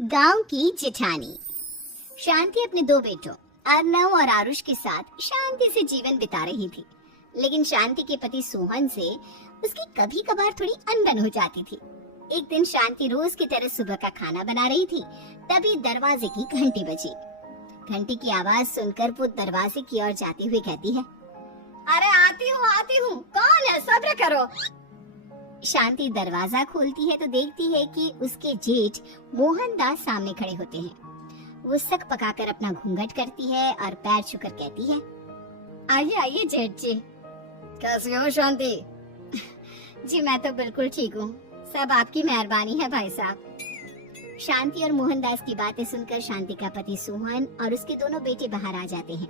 गांव की जेठानी। शांति अपने दो बेटों अर्नव और आरुष के साथ शांति से जीवन बिता रही थी, लेकिन शांति के पति सोहन से उसकी कभी कभार थोड़ी अनबन हो जाती थी। एक दिन शांति रोज की तरह सुबह का खाना बना रही थी, तभी दरवाजे की घंटी बजी। घंटी की आवाज सुनकर वो दरवाजे की ओर जाते हुए कहती है, अरे आती हूँ, कौन है, सब्र करो। शांति दरवाजा खोलती है तो देखती है कि उसके जेठ मोहनदास सामने खड़े होते हैं। वो सक पकाकर अपना घूंघट करती है और पैर छूकर कहती है, आइए आइए जेठ जी। कैसी हो शांति? जी मैं तो बिल्कुल ठीक हूँ, सब आपकी मेहरबानी है भाई साहब। शांति और मोहनदास की बातें सुनकर शांति का पति सोहन और उसके दोनों बेटे बाहर आ जाते हैं।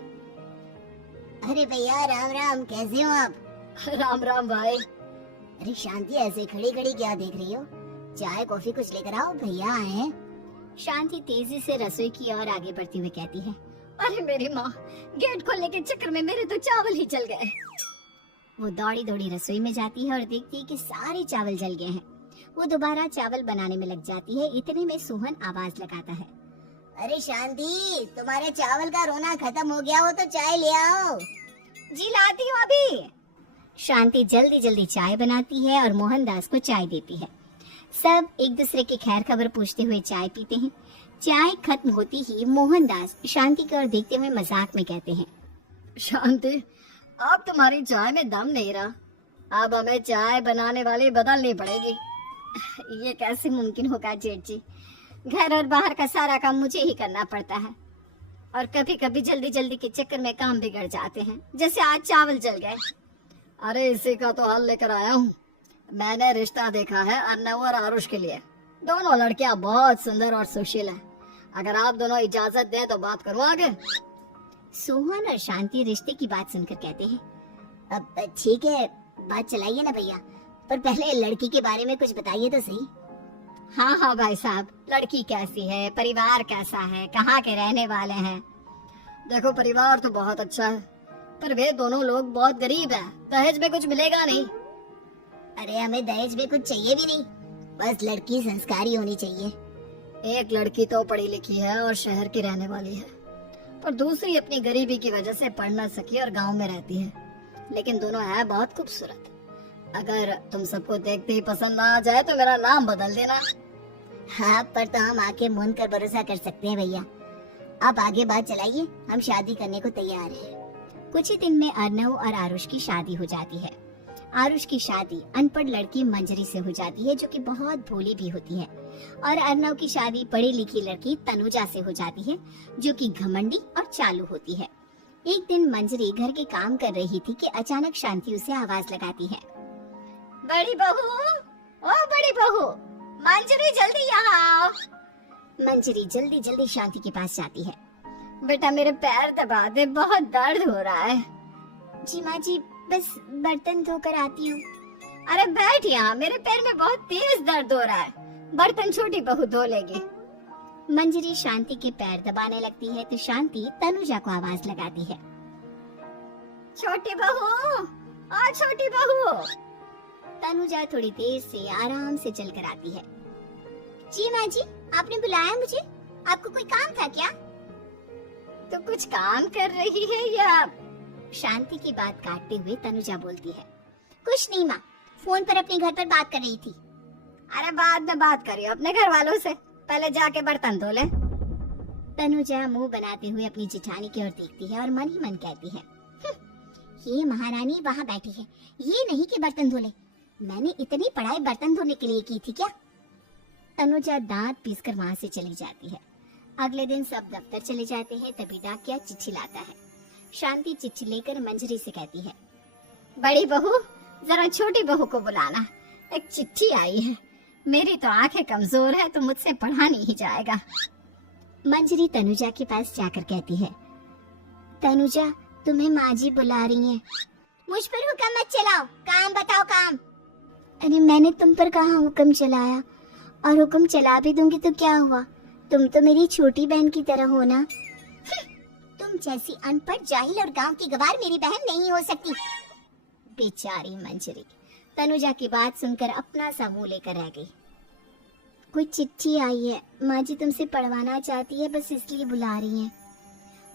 अरे भैया राम राम, कैसे हो आप? राम राम भाई। अरे शांति ऐसे खड़ी खड़ी क्या देख रही हो? चाय कॉफी कुछ लेकर आओ, भैया आए हैं। शांति तेजी से रसोई की ओर आगे बढ़ती हुई कहती है, अरे मेरी माँ, गेट खोलने के चक्कर में मेरे तो चावल ही जल गए। वो दौड़ी दौड़ी रसोई में जाती है और देखती है कि सारे चावल जल गए हैं। वो दोबारा चावल बनाने में लग जाती है। इतने में सोहन आवाज लगाता है, अरे शांति, तुम्हारे चावल का रोना खत्म हो गया हो तो चाय ले आओ। जी लाती हूँ अभी। शांति जल्दी जल्दी चाय बनाती है और मोहनदास को चाय देती है। सब एक दूसरे की खैर खबर पूछते हुए चाय पीते हैं। चाय खत्म होती ही मोहनदास शांति की ओर देखते हुए मजाक में कहते हैं, शांति, अब तुम्हारी चाय में दम नहीं रहा, अब हमें चाय बनाने वाली बदलनी पड़ेगी। ये कैसे मुमकिन होगा जेठ जी? घर और बाहर का सारा काम मुझे ही करना पड़ता है और कभी कभी जल्दी जल्दी के चक्कर में काम बिगड़ जाते हैं, जैसे आज चावल जल गए। अरे इसी का तो हल लेकर आया हूँ। मैंने रिश्ता देखा है अर्नव और आरुष के लिए। दोनों लड़कियां बहुत सुंदर और सुशील हैं। अगर आप दोनों इजाजत दें तो बात करूँ आगे। सोहन और शांति रिश्ते की बात सुनकर कहते हैं, अब ठीक है, बात चलाइए ना भैया, पर पहले लड़की के बारे में कुछ बताइए तो सही। हाँ हाँ भाई साहब, लड़की कैसी है, परिवार कैसा है, कहाँ के रहने वाले हैं? देखो परिवार तो बहुत अच्छा है, पर वे दोनों लोग बहुत गरीब हैं। दहेज में कुछ मिलेगा नहीं। अरे हमें दहेज में कुछ चाहिए भी नहीं, बस लड़की संस्कारी होनी चाहिए। एक लड़की तो पढ़ी लिखी है और शहर की रहने वाली है, पर दूसरी अपनी गरीबी की वजह से पढ़ न सकी और गांव में रहती है, लेकिन दोनों है बहुत खूबसूरत। अगर तुम सबको देखते ही पसंद ना आ जाए तो मेरा नाम बदल देना। हाँ, पर तो हम आके मूंद कर भरोसा कर सकते हैं भैया। आप आगे बात चलाइए, हम शादी करने को तैयार हैं। कुछ ही दिन में अर्नव और आरुष की शादी हो जाती है। आरुष की शादी अनपढ़ लड़की मंजरी से हो जाती है, जो कि बहुत भोली भी होती है, और अर्नव की शादी पढ़ी लिखी लड़की तनुजा से हो जाती है, जो कि घमंडी और चालू होती है। एक दिन मंजरी घर के काम कर रही थी कि अचानक शांति उसे आवाज लगाती है, बड़ी बहू, ओ बड़ी बहू, मंजरी जल्दी यहाँ आओ। मंजरी जल्दी जल्दी शांति के पास जाती है। बेटा मेरे पैर दबा दे, बहुत दर्द हो रहा है। जी माँ जी, बस बर्तन धोकर आती हूँ। अरे बैठ यहाँ, मेरे पैर में बहुत तेज दर्द हो रहा है, बर्तन छोटी बहू धो लेगी। मंजरी शांति के पैर दबाने लगती है तो शांति तनुजा को आवाज लगाती है, छोटी बहू, आ छोटी बहू। तनुजा थोड़ी देर से आराम से चलकर आती है। जी माँ जी, आपने बुलाया मुझे? आपको कोई काम था क्या? तो कुछ काम कर रही है या? शांति की बात काटते हुए तनुजा बोलती है, कुछ नहीं माँ, फोन पर अपने घर पर बात कर रही थी। अरे बाद में बात करियो अपने घर वालों से, पहले जाके बर्तन धो ले। तनुजा मुंह बनाते हुए अपनी जेठानी की ओर देखती है और मन ही मन कहती है, ये महारानी वहाँ बैठी है, ये नहीं कि बर्तन धो ले। मैंने इतनी पढ़ाई बर्तन धोने के लिए की थी क्या? तनुजा दांत पीसकर वहाँ से चली जाती है। अगले दिन सब दफ्तर चले जाते हैं, तभी डाकिया चिट्ठी लाता है। शांति चिट्ठी लेकर मंजरी से कहती है, बड़ी बहू, जरा छोटी बहू को बुलाना, एक चिट्ठी आई है। मेरी तो आंखें कमजोर है तो मुझसे पढ़ा नहीं जाएगा। मंजरी तनुजा के पास जाकर कहती है, तनुजा, तुम्हें माँ जी बुला रही हैं। मुझ पर हुक्म मत चलाओ, काम बताओ काम। अरे मैंने तुम पर कहाँ हुक्म चलाया, और हुक्म चला भी दूंगी तो क्या हुआ? तुम तो मेरी छोटी बहन की तरह हो ना। तुम जैसी अनपढ़, जाहिल और गांव की गवार मेरी बहन नहीं हो सकती। बेचारी मंजरी तनुजा की बात सुनकर अपना सा मुंह लेकर रह गई। कोई चिट्ठी आई है, माँ जी तुमसे पढ़वाना चाहती है, बस इसलिए बुला रही हैं।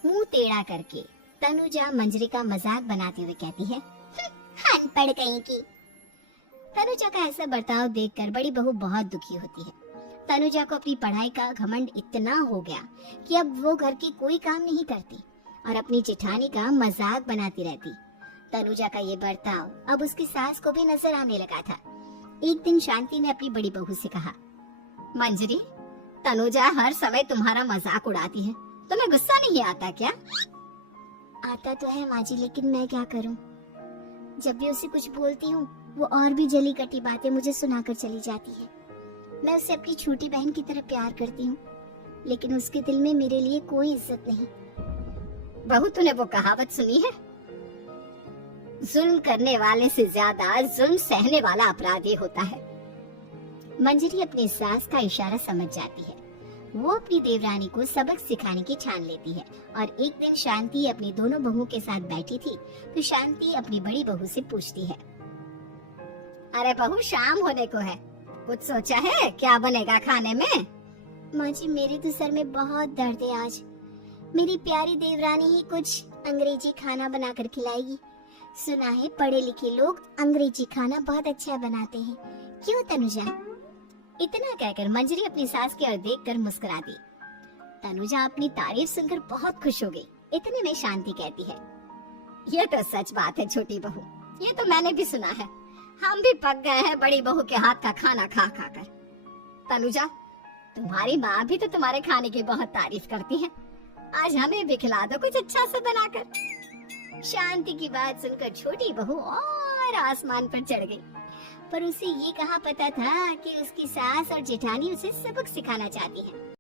मुंह टेढ़ा करके तनुजा मंजरी का मजाक बनाते हुए कहती है, अनपढ़ कहीं की। तनुजा का ऐसा बर्ताव देखकर बड़ी बहू बहुत दुखी होती है। तनुजा को अपनी पढ़ाई का घमंड इतना हो गया कि अब वो घर की कोई काम नहीं करती और अपनी जेठानी का मजाक बनाती रहती। तनुजा का ये बर्ताव अब उसकी सास को भी नजर आने लगा था। एक दिन शांति ने अपनी बड़ी बहू से कहा, मंजरी, तनुजा हर समय तुम्हारा मजाक उड़ाती है, तुम्हें गुस्सा नहीं आता क्या? आता तो है माँ जी, लेकिन मैं क्या करूँ? जब भी उसे कुछ बोलती हूँ वो और भी जली कटी बातें मुझे सुनाकर चली जाती है। मैं उसे अपनी छोटी बहन की तरह प्यार करती हूँ, लेकिन उसके दिल में मेरे लिए कोई इज्जत नहीं। बहू, तूने वो कहावत सुनी है, जुल्म करने वाले से ज्यादा जुल्म सहने वाला अपराधी होता है। मंजरी अपनी सास का इशारा समझ जाती है। वो अपनी देवरानी को सबक सिखाने की ठान लेती है और एक दिन शांति अपनी दोनों बहुओं के साथ बैठी थी तो शांति अपनी बड़ी बहू से पूछती है, अरे बहू, शाम होने को है, कुछ सोचा है क्या बनेगा खाने में? माँ जी, मेरे तो सर में बहुत दर्द है आज। मेरी प्यारी देवरानी ही कुछ अंग्रेजी खाना बनाकर खिलाएगी। सुना है पढ़े लिखे लोग अंग्रेजी खाना बहुत अच्छा बनाते हैं, क्यों तनुजा? इतना कहकर मंजरी अपनी सास की ओर देखकर मुस्कुरा दी। तनुजा अपनी तारीफ सुनकर बहुत खुश हो गई। इतने में शांति कहती है, ये तो सच बात है छोटी बहू, ये तो मैंने भी सुना है। हम भी पक गए हैं बड़ी बहू के हाथ का खाना खा खा कर। तनुजा, तुम्हारी माँ भी तो तुम्हारे खाने की बहुत तारीफ करती है, आज हमें भी खिला दो कुछ अच्छा सा बनाकर। शांति की बात सुनकर छोटी बहू और आसमान पर चढ़ गई, पर उसे ये कहाँ पता था कि उसकी सास और जेठानी उसे सबक सिखाना चाहती हैं।